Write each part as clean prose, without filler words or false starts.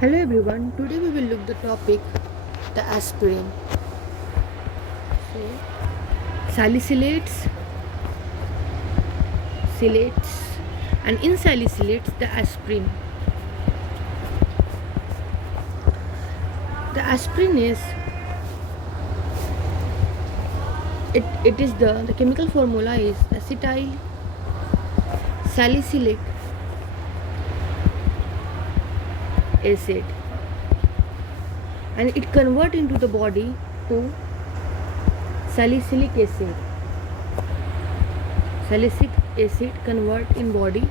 Hello everyone, today we will look the topic the aspirin. So salicylates, silates and in salicylates the aspirin. The aspirin is it is the chemical formula is acetyl salicylic acid and it convert into the body to salicylic acid. Salicylic acid convert in body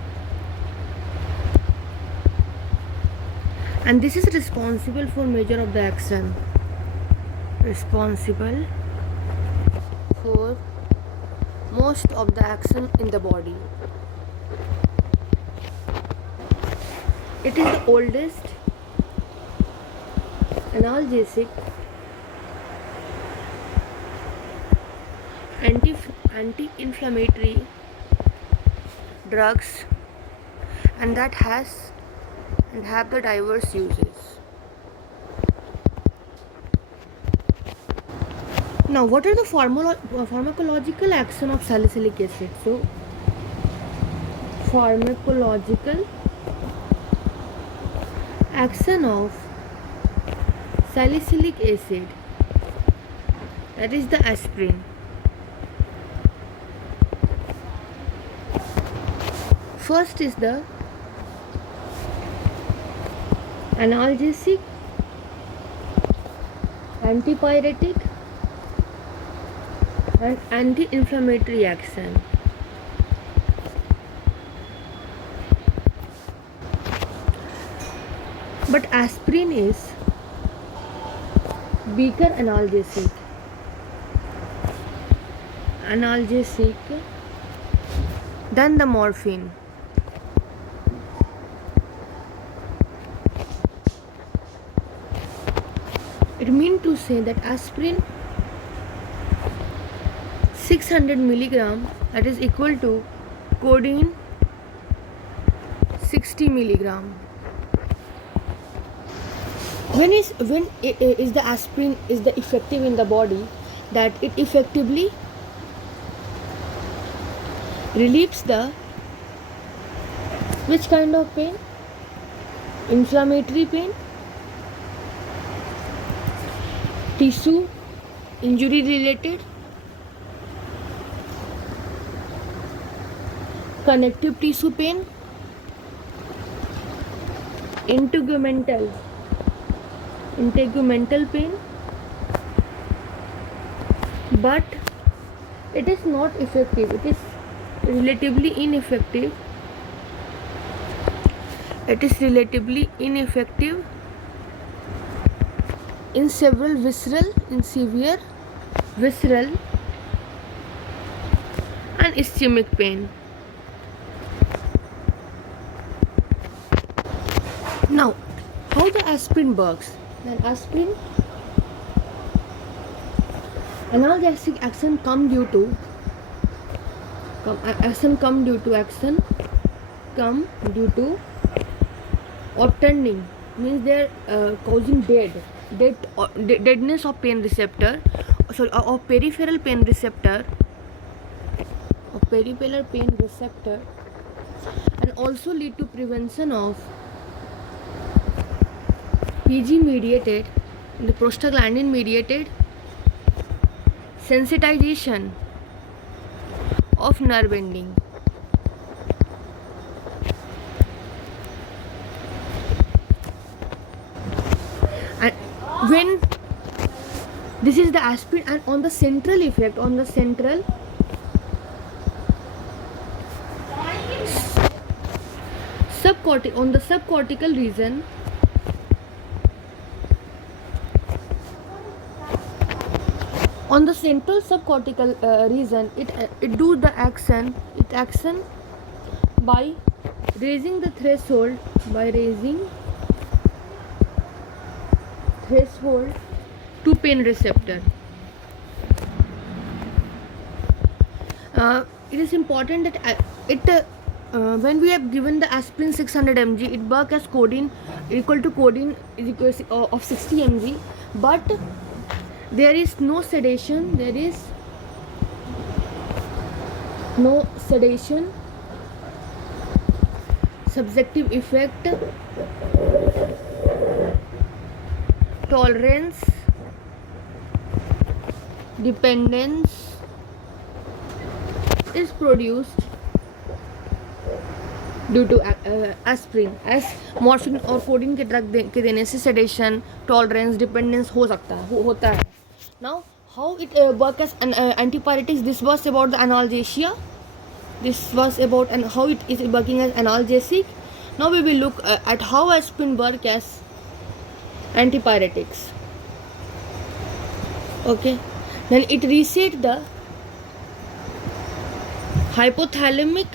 and this is responsible for measure of the action. Responsible for most of the action in the body. It is the oldest analgesic anti-inflammatory drugs and that has and have the diverse uses. Now, what are the pharmacological action of salicylic acid? So, pharmacological action of salicylic acid, that is the aspirin. First is the analgesic, antipyretic and anti-inflammatory action. But aspirin is weaker analgesic than the morphine. It means to say that aspirin 600 milligram, that is equal to codeine 60 milligram. When is the aspirin is the effective in the body, that it effectively relieves the which kind of pain? Inflammatory pain, tissue injury related, connective tissue pain, integumental pain, but it is not effective. It is relatively ineffective. It is relatively ineffective in severe visceral and ischemic pain. Now, how the aspirin works? Then aspirin analgesic action come due to obtaining, means they are causing deadness of pain receptor, of peripheral pain receptor, and also lead to prevention of PG mediated, the prostaglandin mediated sensitization of nerve ending. And when this is the aspirin, and on the central effect, on the subcortical region, on the central subcortical region, it do the action by raising the threshold to pain receptor. It is important that when we have given the aspirin 600 mg, it work as codeine equal to codeine is equal of 60 mg, but there is no sedation, subjective effect, tolerance, dependence is produced due to aspirin. as morphine और coding के drug के देने से sedation, tolerance, dependence होता है. Now how it work as an antipyretics? This was about the analgesia. This was about and how it is working as analgesic. Now we will look at how aspirin work as antipyretics. Okay, then it reset the hypothalamic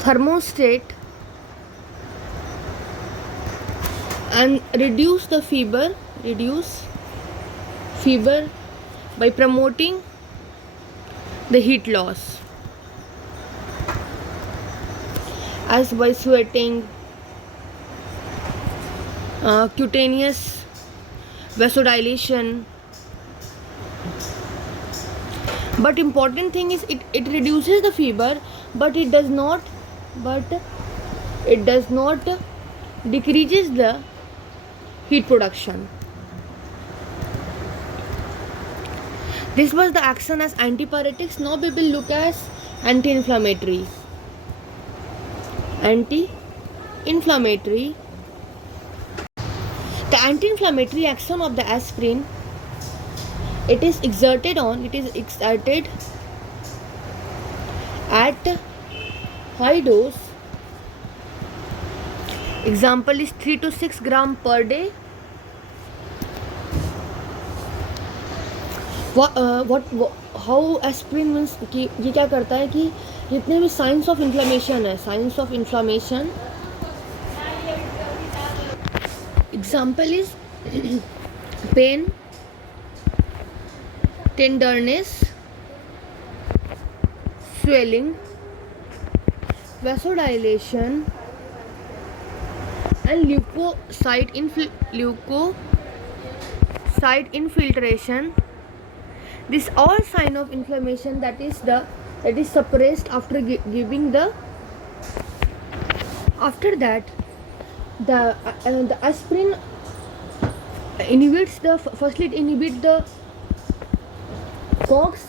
thermostat and reduce fever by promoting the heat loss, as by sweating, cutaneous vasodilation. But important thing is it reduces the fever, but it does not decreases the heat production. This was the action as antipyretics. Now we will look as anti-inflammatory. The anti-inflammatory action of the aspirin, it is exerted at high dose. Example is 3 to 6 gram per day. How aspirin means कि ये क्या करता है कि जितने भी signs of inflammation, example is pain, tenderness, swelling, vasodilation and leukocyte infiltration. This all sign of inflammation that is suppressed after giving the. After that, the aspirin inhibits firstly it inhibits the COX.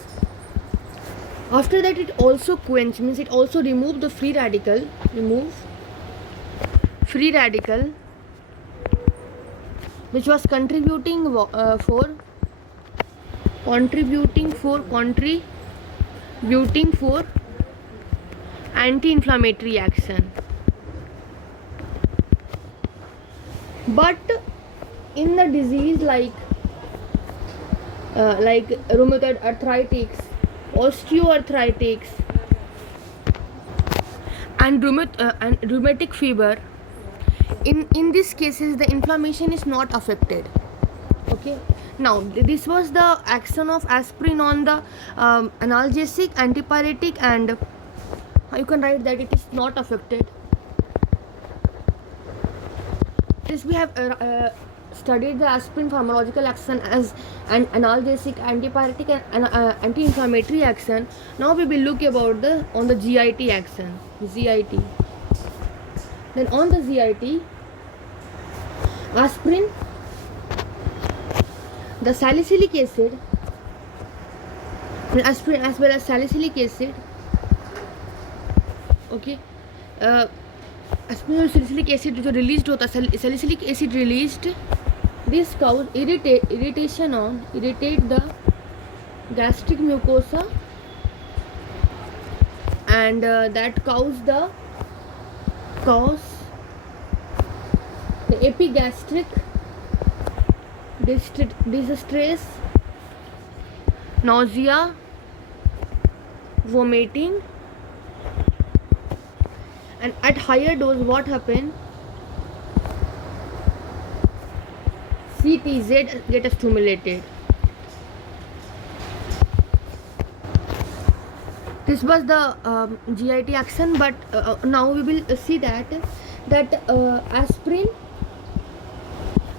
After that, it also quench, means it also remove the free radical, which was contributing for anti-inflammatory action. But in the disease like rheumatoid arthritis, osteoarthritis and rheumatic fever, in these cases the inflammation is not affected. Okay, now this was the action of aspirin on the analgesic, antipyretic, and you can write that it is not affected. This we have studied the aspirin pharmacological action as an analgesic, antipyretic and anti-inflammatory action. Now we will look about on the GIT action. Then on the GIT, aspirin, the salicylic acid, aspirin as well as salicylic acid. Okay, aspirin और salicylic acid जो released होता है, salicylic acid released, this cause irritate the gastric mucosa, and that cause the epigastric distress, nausea, vomiting, and at higher dose what happened? CTZ get stimulated. This was the GIT action, but now we will see that aspirin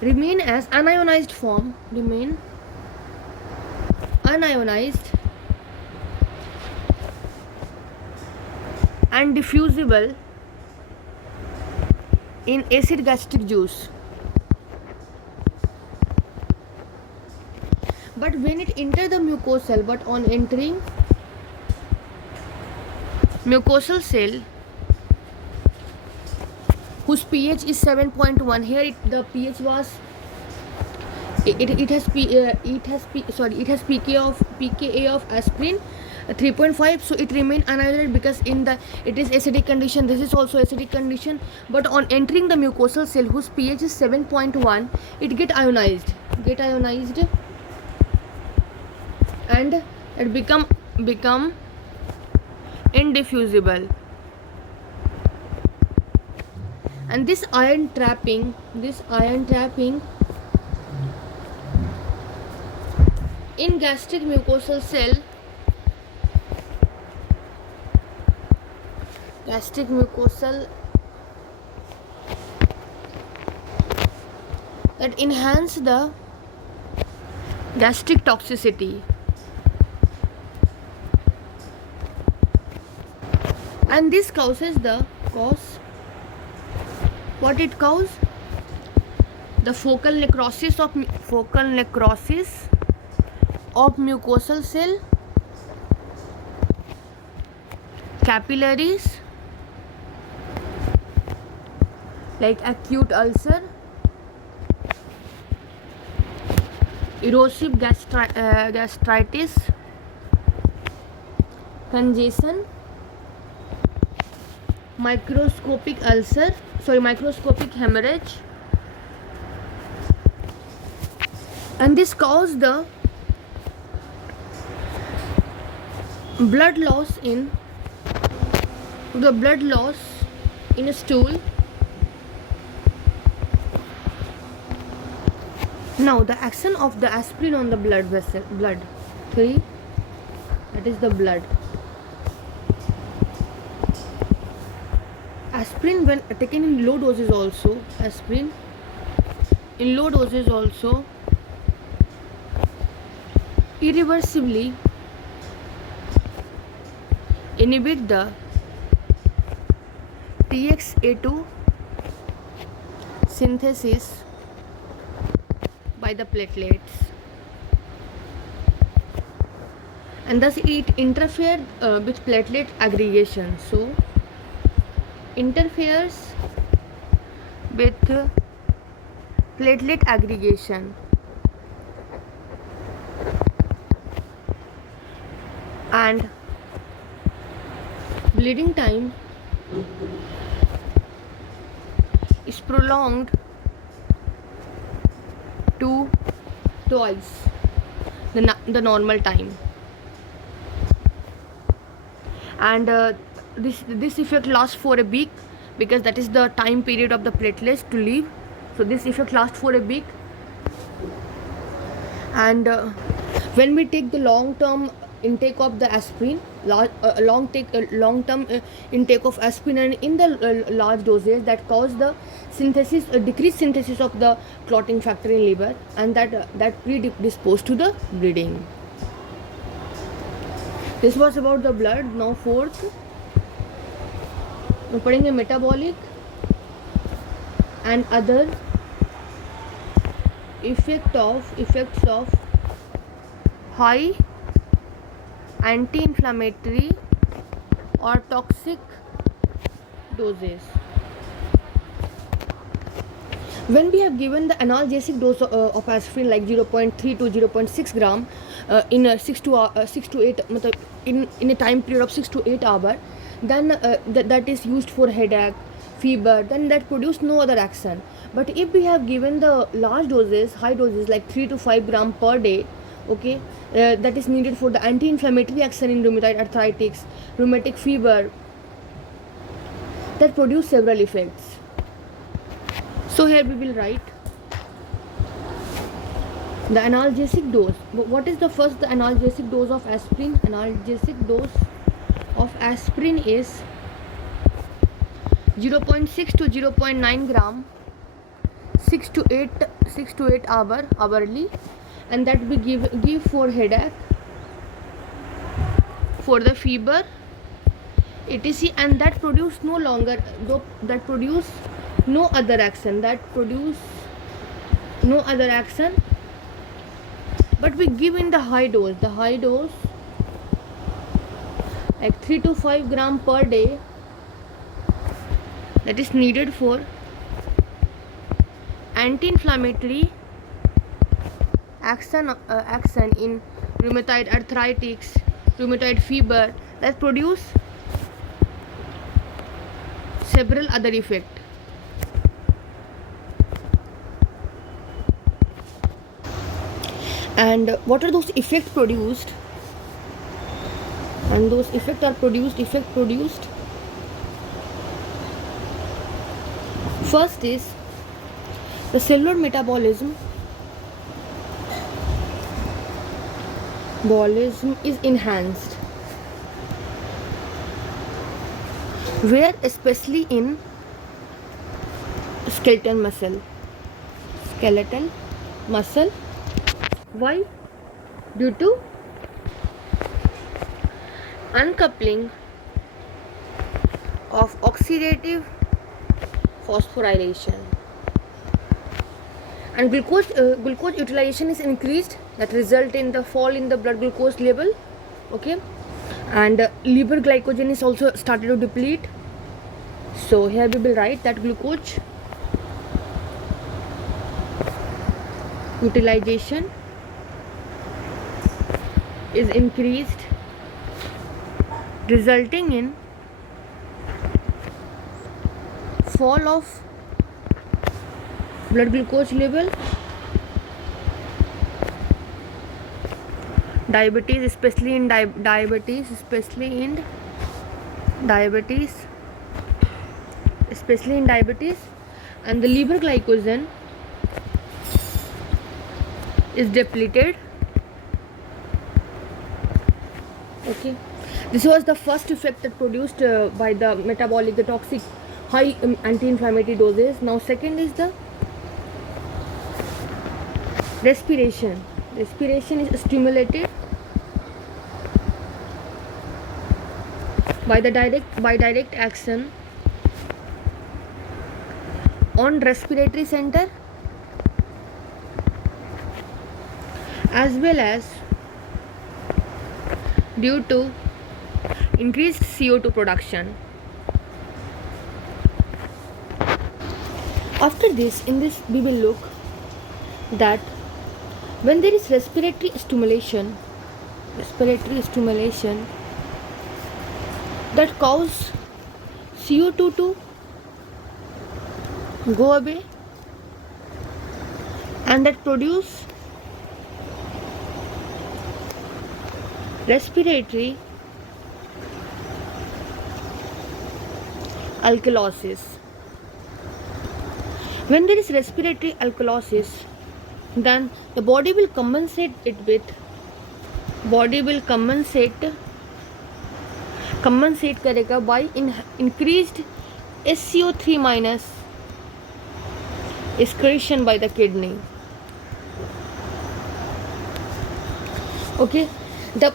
remain as unionized form, remain unionized and diffusible in acid gastric juice. But when it enters the mucosal, but on entering mucosal cell whose pH is 7.1, here the pH was it has pKa of aspirin 3.5, so it remained annihilated because it is acidic condition. This is also acidic condition, but on entering the mucosal cell whose pH is 7.1, it get ionized and it become indiffusible. And this ion trapping in gastric mucosal cell, that enhance the gastric toxicity, and this causes what it causes? The focal necrosis of mucosal cell, capillaries, like acute ulcer, erosive gastritis, congestion, microscopic hemorrhage, and this causes the blood loss in a stool. Now the action of the aspirin on the blood vessel, that is the blood. Aspirin, when taken in low doses also, irreversibly inhibit the TXA2 synthesis by the platelets, and thus it interferes with platelet aggregation. So interferes with platelet aggregation, and bleeding time is prolonged to twice the normal time, and this effect lasts for a week, because that is the time period of the platelets to leave. So this effect lasts for a week, and when we take the long-term intake of the aspirin, long-term intake of aspirin, and in the large doses, that cause the decreased synthesis of the clotting factor in liver, and that predispose to the bleeding. This was about the blood. Now fourth, we पढ़ेंगे metabolic and other effects of high anti-inflammatory or toxic doses. When we have given the analgesic dose of aspirin like 0.3 to 0.6 gram in 6 to 8 in a time period of 6 to 8 hours, then that is used for headache, fever, then that produce no other action. But if we have given the large doses, high doses like 3 to 5 gram per day, okay, that is needed for the anti-inflammatory action in rheumatoid arthritis, rheumatic fever, that produce several effects. So here we will write the analgesic dose. What is the analgesic dose of aspirin? Analgesic dose of aspirin is 0.6 to 0.9 gram 6 to 8 hourly, and that we give for headache, for the fever, etc. And that produce no other action, but we give in the high dose like 3 to 5 gram per day, that is needed for anti-inflammatory action in rheumatoid arthritis, rheumatoid fever, that produce several other effects. And what are those effects produced? And those effects are produced. First is the cellular metabolism is enhanced, where especially in skeletal muscle. Why? Due to uncoupling of oxidative phosphorylation, and glucose utilization is increased, that result in the fall in the blood glucose level. Okay, and liver glycogen is also started to deplete. So here we will write that glucose utilization is increased, resulting in fall of blood glucose level, diabetes, especially in diabetes, and the liver glycogen is depleted. Okay, this was the first effect that produced by the the toxic high anti-inflammatory doses. Now second is the respiration is stimulated by direct action on respiratory center, as well as due to increased CO2 production. After this, in this we will look that when there is respiratory stimulation that cause CO2 to go away, and that produce respiratory alkalosis. When there is respiratory alkalosis, then the body will compensate करेगा by increased SCO3 minus excretion by the kidney. Okay, the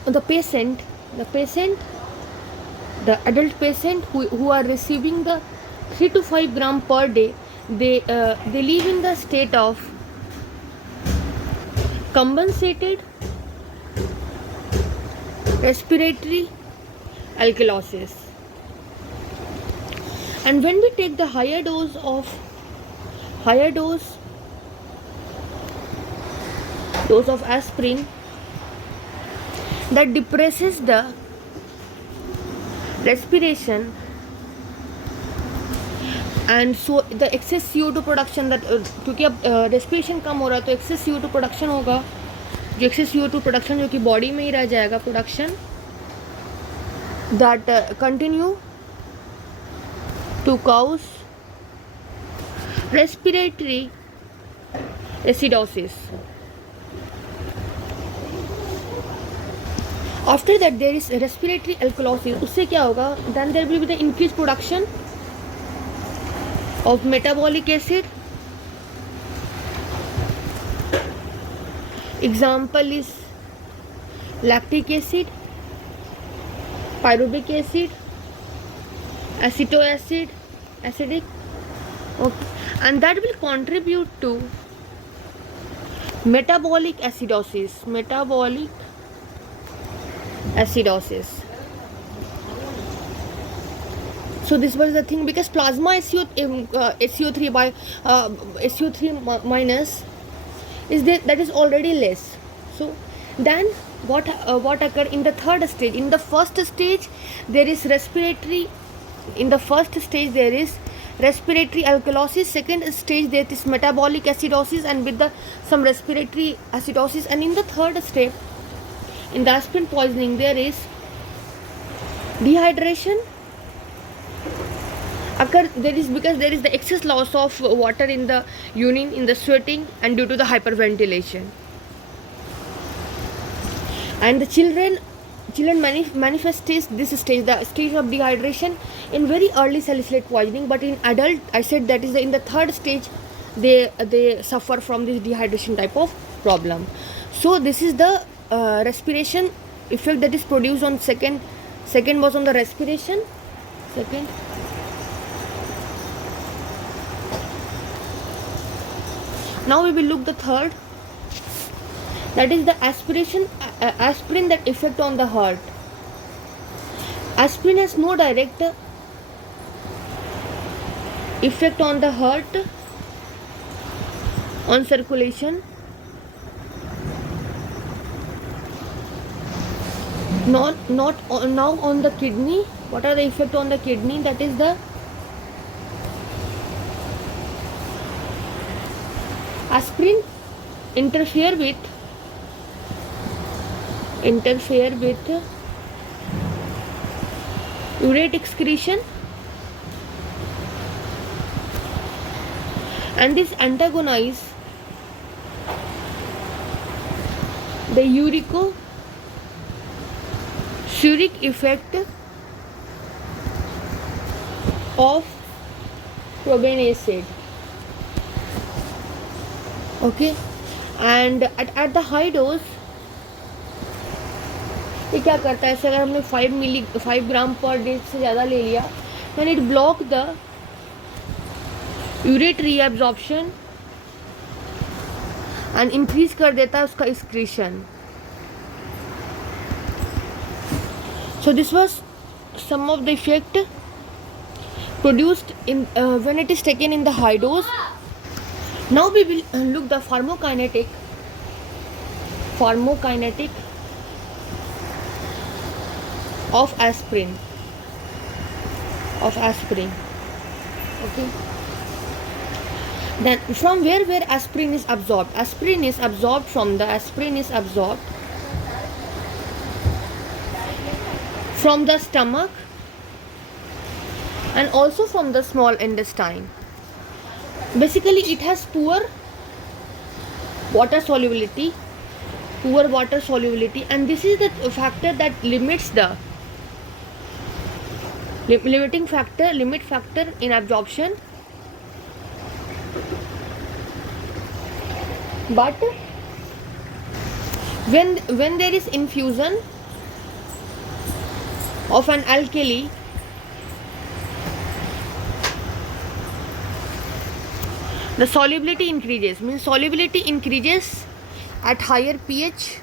adult patient who are receiving the 3 to 5 gram per day, they live in the state of compensated respiratory alkalosis. And when we take the higher dose of aspirin, that depresses the respiration, and so the excess CO2 production, that क्योंकि अब respiration कम हो रहा है तो excess CO2 production होगा, जो excess CO2 production जो कि body में ही रह जाएगा production, that continue to cause respiratory acidosis. After that there is respiratory alkalosis. उससे क्या होगा? Then there will be the increased production of metabolic acid. Example is lactic acid, pyruvic acid, acetoacid, acidic. Okay, and that will contribute to metabolic acidosis. Metabolic acidosis. So this was the thing, because plasma SO3 by SO3 minus is there, that is already less. So then what occurred in the third stage? In the first stage there is respiratory. In the first stage there is respiratory alkalosis. Second stage there is metabolic acidosis and with the some respiratory acidosis. And in the third step, in the aspirin poisoning, there is dehydration occur. There is, because there is the excess loss of water in the urine, in the sweating, and due to the hyperventilation. And the children manifest this stage, the stage of dehydration, in very early salicylate poisoning. But in adult, I said that is in the third stage they suffer from this dehydration type of problem. So this is the respiration effect that is produced on second was on the respiration. Second, now we will look the third, that is the aspirin that effect on the heart. Aspirin has no direct effect on the heart, on circulation, not now on the kidney. What are the effect on the kidney? That is the aspirin interfere with urate excretion, and this antagonize the uric effect of probenecid. Okay, and at the high dose ये क्या करता है? अगर हमने 5 ग्राम per day से ज़्यादा ले लिया, then it block the urate reabsorption and increase कर देता है उसका excretion. So this was some of the effect produced in when it is taken in the high dose. Now we will look the pharmokinetic of aspirin. Okay, then from where aspirin is absorbed? Aspirin is absorbed from the stomach and also from the small intestine. Basically it has poor water solubility, and this is the factor that limits the limit factor in absorption. But when there is infusion of an alkali, the solubility increases. Means solubility increases at higher pH,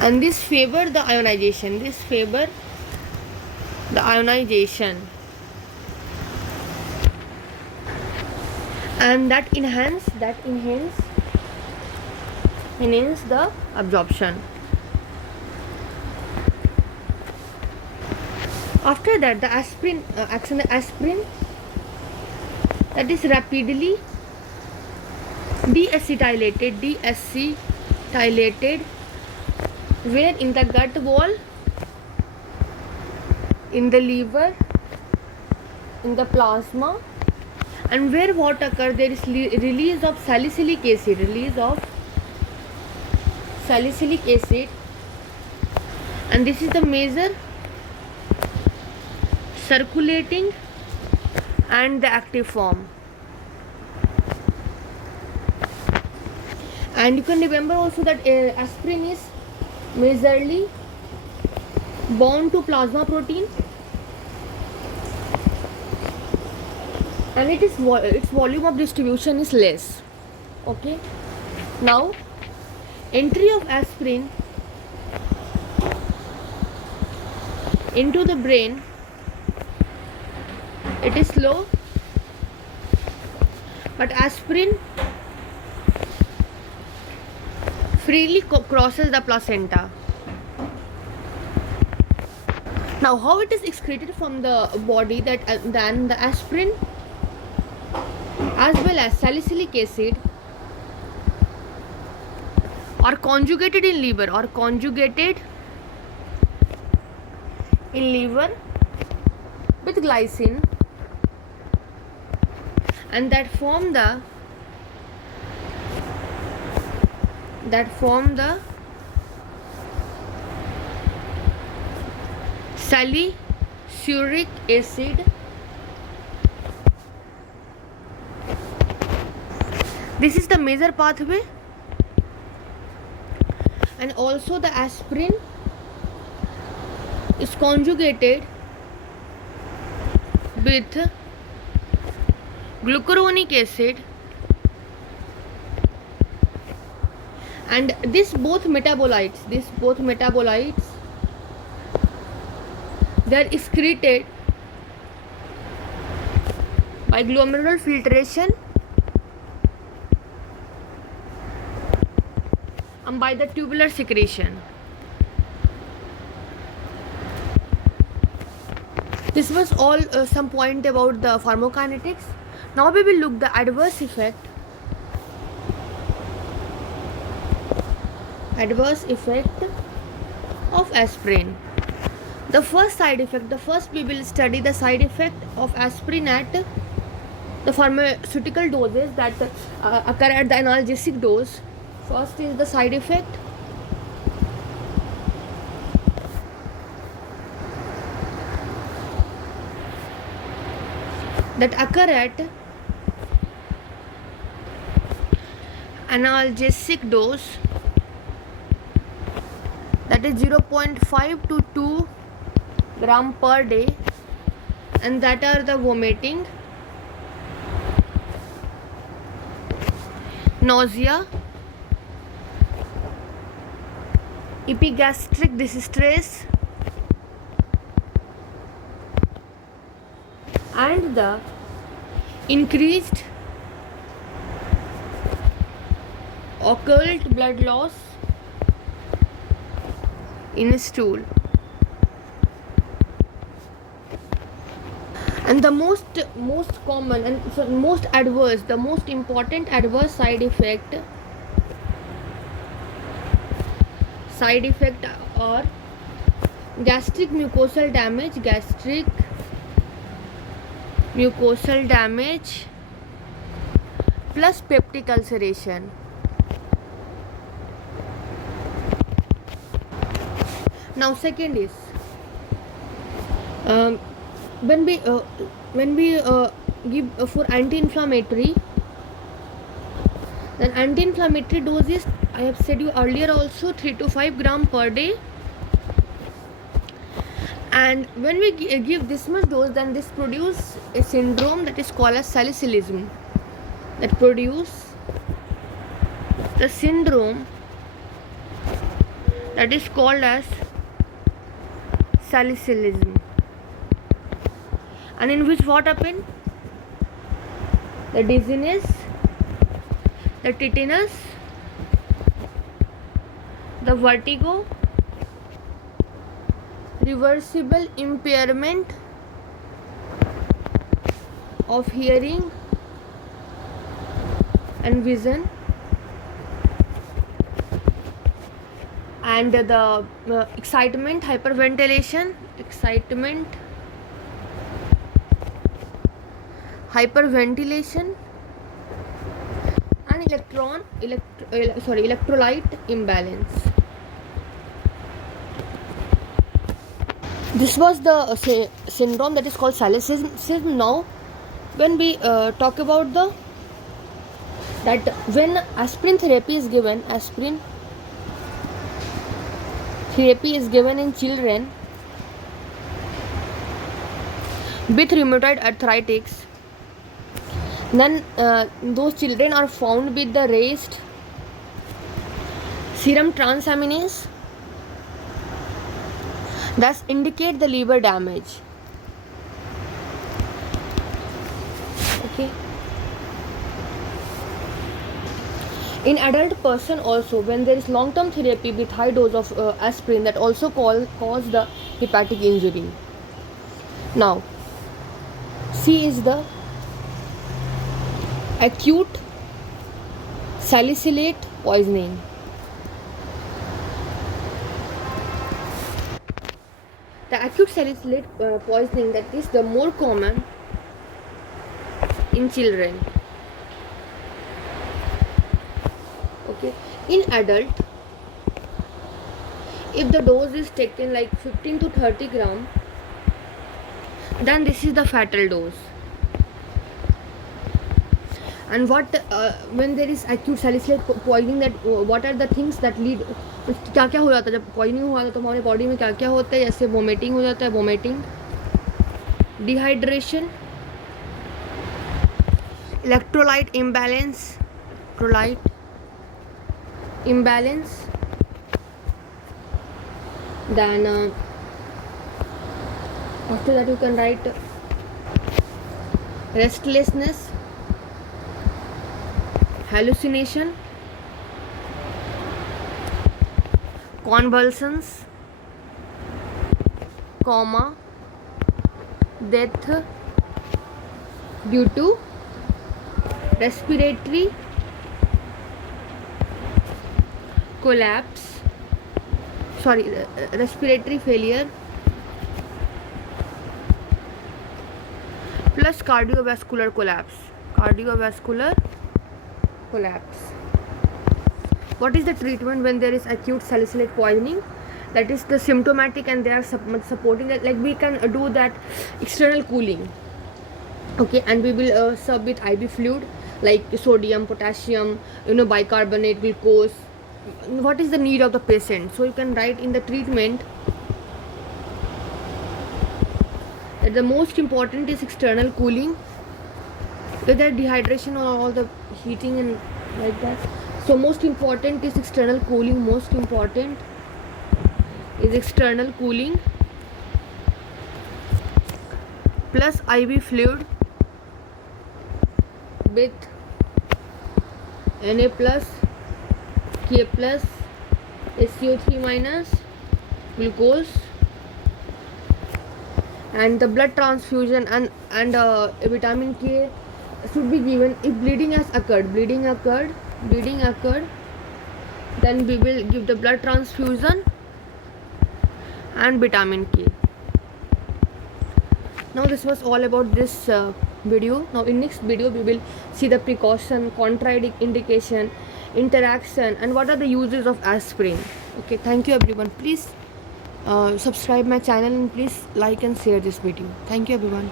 and this favor the ionization. And that enhance the absorption. After that, the aspirin action the aspirin, that is rapidly deacetylated where? In the gut wall, in the liver, in the plasma. And where what occurs? There is release of salicylic acid and this is the major circulating and the active form. And you can remember also that aspirin is majorly bound to plasma protein, and its volume of distribution is less. Okay, now entry of aspirin into the brain, it is slow, but aspirin freely crosses the placenta. Now how it is excreted from the body, that then the aspirin as well as salicylic acid are conjugated in liver with glycine, and that form the salicylic acid. This is the major pathway, and also the aspirin is conjugated with glucuronic acid, and these both metabolites they are excreted by glomerular filtration and by the tubular secretion. This was all some point about the pharmacokinetics. Now we will look the adverse effect of aspirin. The first we will study the side effect of aspirin at the pharmaceutical doses that occur at the analgesic dose. First is the side effect. That occur at analgesic dose, that is 0.5 to 2 gram per day, and that are the vomiting, nausea, epigastric distress, and the increased occult blood loss in stool. And the most common and most important adverse side effect are gastric mucosal damage plus peptic ulceration. Now second is when we give for anti-inflammatory, then anti-inflammatory dose is, I have said you earlier also, 3 to 5 gram per day. And when we give this much dose, then this produce a syndrome that is called as salicylism. That produce the syndrome that is called as salicylism, and in which what happened? The dizziness, the tinnitus, the vertigo, reversible impairment of hearing and vision, and the excitement, hyperventilation, and electrolyte imbalance. This was the syndrome that is called salicylism. Now when we talk about the that when aspirin therapy is given in children with rheumatoid arthritis, then those children are found with the raised serum transaminase, thus indicate the liver damage. Okay. In adult person also, when there is long-term therapy with high dose of aspirin, that also cause the hepatic injury. Now, C is the acute salicylate poisoning. The acute salicylate poisoning, that is the more common in children. Okay. In adult, if the dose is taken like 15 to 30 gram, then this is the fatal dose. And when there is acute salicylate poisoning, that what are the things that lead, क्या क्या हो जाता है जब poisoning हुआ तो हमारे body में क्या क्या होता है, जैसे वोमिटिंग हो जाता है, vomiting, dehydration, electrolyte imbalance, then after that you can write restlessness, hallucination, convulsions, coma, death due to respiratory respiratory failure plus cardiovascular collapse. What is the treatment when there is acute salicylate poisoning? That is the symptomatic, and they are supporting that, like we can do that external cooling. Okay, and we will serve with IV fluid like sodium, potassium, bicarbonate, glucose. What is the need of the patient? So you can write in the treatment that the most important is external cooling, whether dehydration or all the heating and like that. So most important is external cooling. Plus IV fluid with Na plus, K plus, SCO3 minus, glucose, and the blood transfusion and vitamin K should be given if bleeding occurred, then we will give the blood transfusion and vitamin K. Now this was all about this video. Now in next video we will see the precaution, contraindication, interaction, and what are the uses of aspirin. Okay, thank you everyone. Please subscribe my channel and please like and share this video. Thank you everyone.